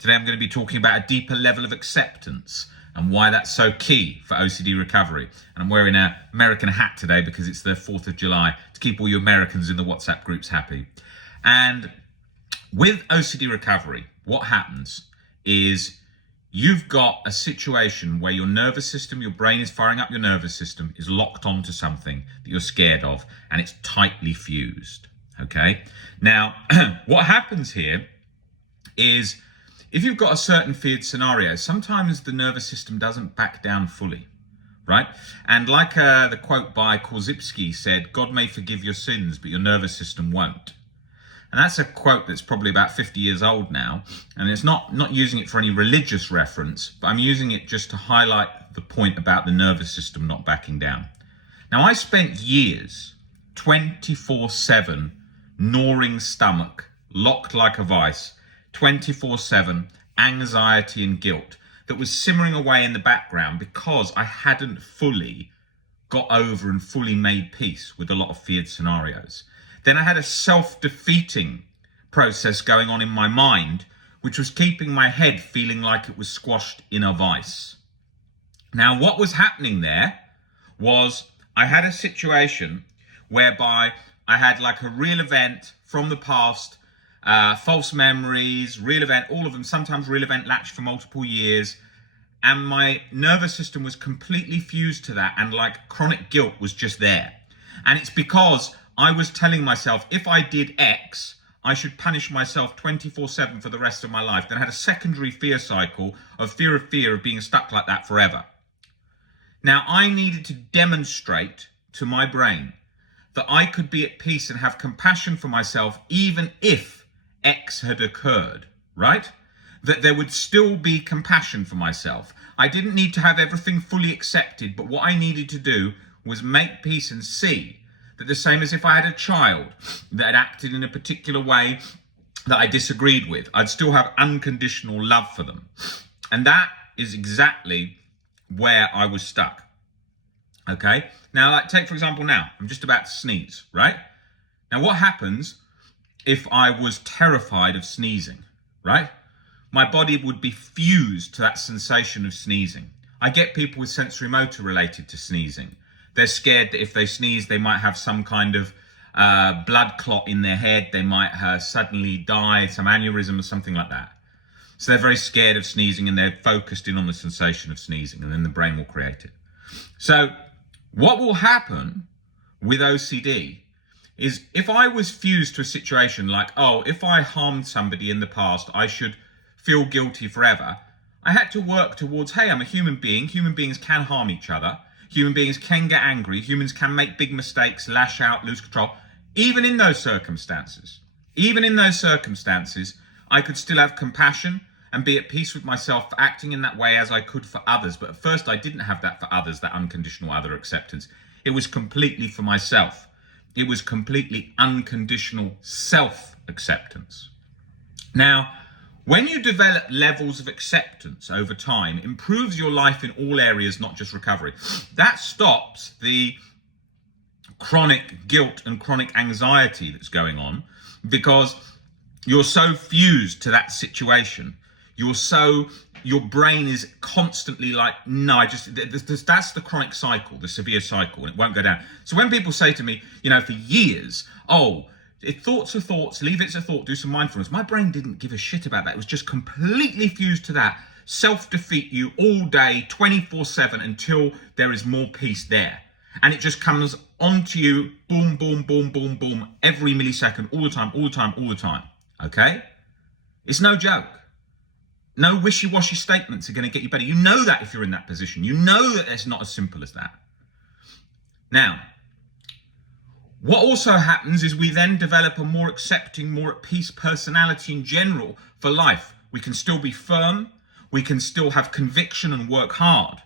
Today I'm going to be talking about a deeper level of acceptance and why that's so key for OCD recovery. And I'm wearing an American hat today because it's the 4th of July to keep all you Americans in the WhatsApp groups happy. And with OCD recovery, what happens is you've got a situation where your nervous system, your brain is firing up your nervous system, is locked onto something that you're scared of, and it's tightly fused, okay? Now, what happens here is if you've got a certain feared scenario, sometimes the nervous system doesn't back down fully, right? And like the quote by Korzybski said, God may forgive your sins, but your nervous system won't. And that's a quote that's probably about 50 years old now. And it's not using it for any religious reference, but I'm using it just to highlight the point about the nervous system not backing down. Now, I spent years, 24/7, gnawing stomach, locked like a vice, 24/7, anxiety and guilt that was simmering away in the background because I hadn't fully got over and fully made peace with a lot of feared scenarios. Then I had a self-defeating process going on in my mind, which was keeping my head feeling like it was squashed in a vice. Now, what was happening there was I had a situation whereby I had like a real event from the past, false memories, real event, all of them, sometimes real event latched for multiple years. And my nervous system was completely fused to that, and like chronic guilt was just there. And it's because I was telling myself, if I did X, I should punish myself 24/7 for the rest of my life. Then I had a secondary fear cycle of fear of being stuck like that forever. Now, I needed to demonstrate to my brain that I could be at peace and have compassion for myself even if X had occurred, right? That there would still be compassion for myself. I didn't need to have everything fully accepted, but what I needed to do was make peace and see that the same as if I had a child that had acted in a particular way that I disagreed with, I'd still have unconditional love for them. And that is exactly where I was stuck. Okay? Now, like, take for example now, I'm just about to sneeze, right? Now, what happens if I was terrified of sneezing, right? My body would be fused to that sensation of sneezing. I get people with sensory motor related to sneezing. They're scared that if they sneeze, they might have some kind of blood clot in their head. They might suddenly die, some aneurysm or something like that. So they're very scared of sneezing and they're focused in on the sensation of sneezing, and then the brain will create it. So what will happen with OCD is if I was fused to a situation like, oh, if I harmed somebody in the past, I should feel guilty forever. I had to work towards, hey, I'm a human being. Human beings can harm each other. Human beings can get angry. Humans can make big mistakes, lash out, lose control. Even in those circumstances, I could still have compassion and be at peace with myself for acting in that way as I could for others. But at first, I didn't have that for others, that unconditional other acceptance. It was completely for myself. It was completely unconditional self-acceptance. Now, when you develop levels of acceptance over time, it improves your life in all areas, not just recovery. That stops the chronic guilt and chronic anxiety that's going on because you're so fused to that situation. Your brain is constantly like, no, that's the chronic cycle, the severe cycle, and it won't go down. So when people say to me, for years, oh, if thoughts are thoughts, leave it as a thought, do some mindfulness. My brain didn't give a shit about that. It was just completely fused to that. Self-defeat you all day, 24/7, until there is more peace there. And it just comes onto you, boom, boom, boom, boom, boom, every millisecond, all the time. Okay? It's no joke. No wishy-washy statements are going to get you better. You know that if you're in that position. You know that it's not as simple as that. Now, what also happens is we then develop a more accepting, more at peace personality in general for life. We can still be firm, we can still have conviction and work hard,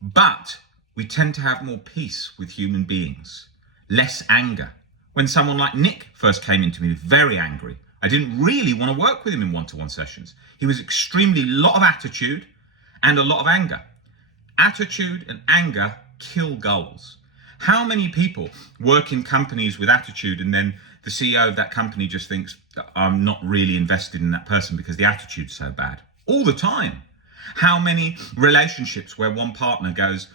but we tend to have more peace with human beings, less anger. When someone like Nick first came into me, very angry, I didn't really want to work with him in one-to-one sessions. He was extremely lot of attitude and a lot of anger. Attitude and anger kill goals. How many people work in companies with attitude and then the CEO of that company just thinks, I'm not really invested in that person because the attitude's so bad. All the time. How many relationships where one partner goes,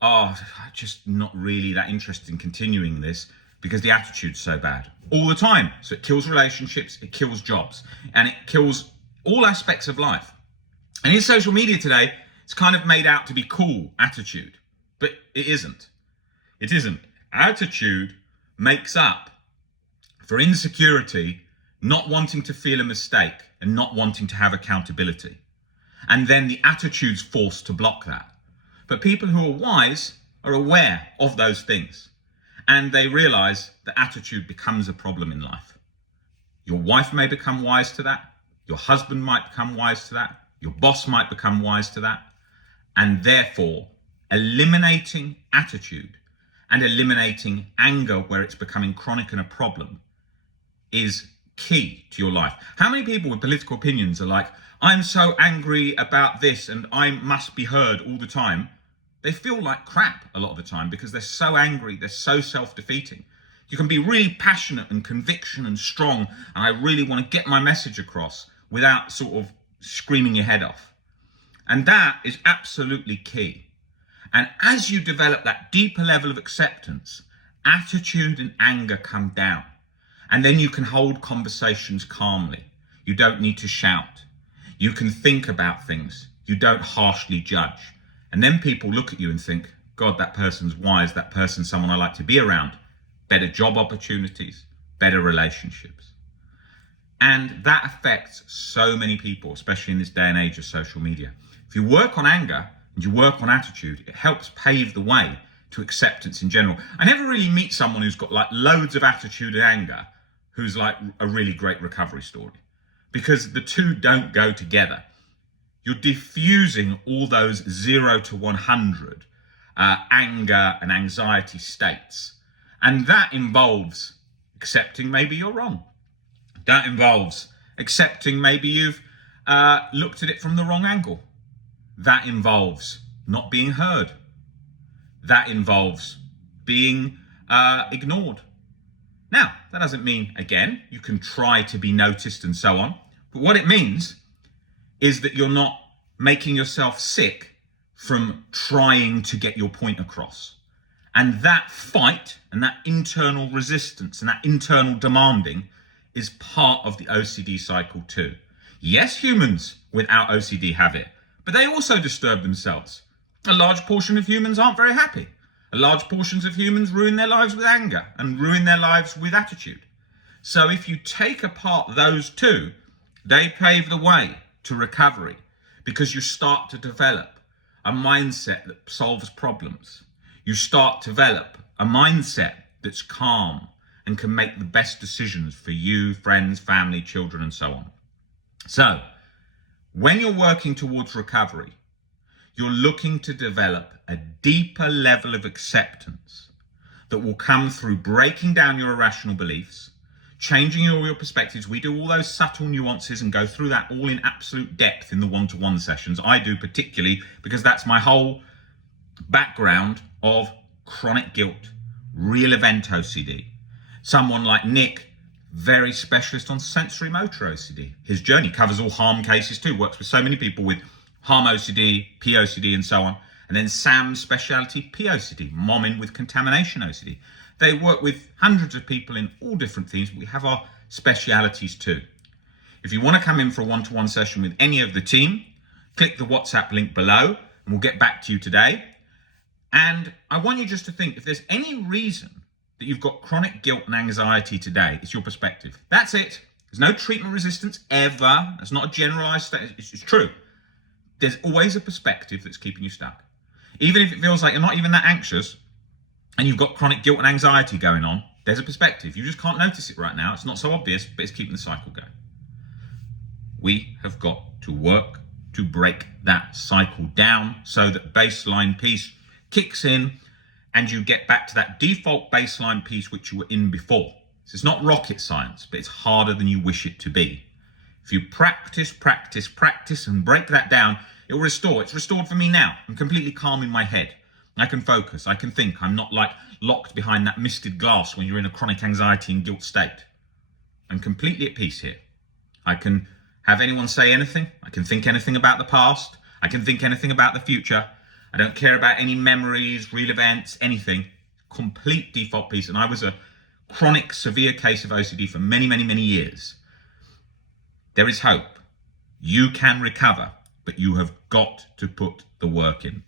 oh, I'm just not really that interested in continuing this because the attitude's so bad. All the time. So it kills relationships, it kills jobs, and it kills all aspects of life. And in social media today, it's kind of made out to be cool attitude, but it isn't. It isn't. Attitude makes up for insecurity, not wanting to feel a mistake and not wanting to have accountability. And then the attitude's forced to block that. But people who are wise are aware of those things, and they realize that attitude becomes a problem in life. Your wife may become wise to that. Your husband might become wise to that. Your boss might become wise to that. And therefore, eliminating attitude and eliminating anger where it's becoming chronic and a problem is key to your life. How many people with political opinions are like, I'm so angry about this and I must be heard all the time? They feel like crap a lot of the time because they're so angry, they're so self-defeating. You can be really passionate and conviction and strong, and I really want to get my message across without sort of screaming your head off. And that is absolutely key. And as you develop that deeper level of acceptance, attitude and anger come down. And then you can hold conversations calmly. You don't need to shout. You can think about things. You don't harshly judge. And then people look at you and think, God, that person's wise. That person's someone I like to be around. Better job opportunities, better relationships. And that affects so many people, especially in this day and age of social media. If you work on anger and you work on attitude, it helps pave the way to acceptance in general. I never really meet someone who's got like loads of attitude and anger who's like a really great recovery story, because the two don't go together. You're diffusing all those 0 to 100 anger and anxiety states. And that involves accepting maybe you're wrong. That involves accepting maybe you've looked at it from the wrong angle. That involves not being heard. That involves being ignored. Now, that doesn't mean, again, you can try to be noticed and so on. But what it means is that you're not making yourself sick from trying to get your point across. And that fight and that internal resistance and that internal demanding is part of the OCD cycle too. Yes, humans without OCD have it, but they also disturb themselves. A large portion of humans aren't very happy. A large portions of humans ruin their lives with anger and ruin their lives with attitude. So if you take apart those two, they pave the way to recovery, because you start to develop a mindset that solves problems. You start to develop a mindset that's calm and can make the best decisions for you, friends, family, children, and so on. So when you're working towards recovery, you're looking to develop a deeper level of acceptance that will come through breaking down your irrational beliefs, changing all your perspectives. We do all those subtle nuances and go through that all in absolute depth in the one-to-one sessions. I do particularly because that's my whole background of chronic guilt, real event OCD. Someone like Nick, very specialist on sensory motor OCD. His journey covers all harm cases too, works with so many people with harm OCD, POCD, and so on. And then Sam's speciality, POCD, momming with contamination OCD. They work with hundreds of people in all different themes, but we have our specialities too. If you want to come in for a one-to-one session with any of the team, click the WhatsApp link below and we'll get back to you today. And I want you just to think, if there's any reason that you've got chronic guilt and anxiety today, it's your perspective. That's it. There's no treatment resistance ever. That's not a generalized statement. It's true. There's always a perspective that's keeping you stuck. Even if it feels like you're not even that anxious and you've got chronic guilt and anxiety going on, there's a perspective. You just can't notice it right now. It's not so obvious, but it's keeping the cycle going. We have got to work to break that cycle down so that baseline peace kicks in and you get back to that default baseline peace which you were in before. So it's not rocket science, but it's harder than you wish it to be. If you practice and break that down, it will restore. It's restored for me now. I'm completely calm in my head. I can focus, I can think. I'm not like locked behind that misted glass when you're in a chronic anxiety and guilt state. I'm completely at peace here. I can have anyone say anything. I can think anything about the past. I can think anything about the future. I don't care about any memories, real events, anything. Complete default peace. And I was a chronic, severe case of OCD for many, many, many years. There is hope. You can recover, but you have got to put the work in.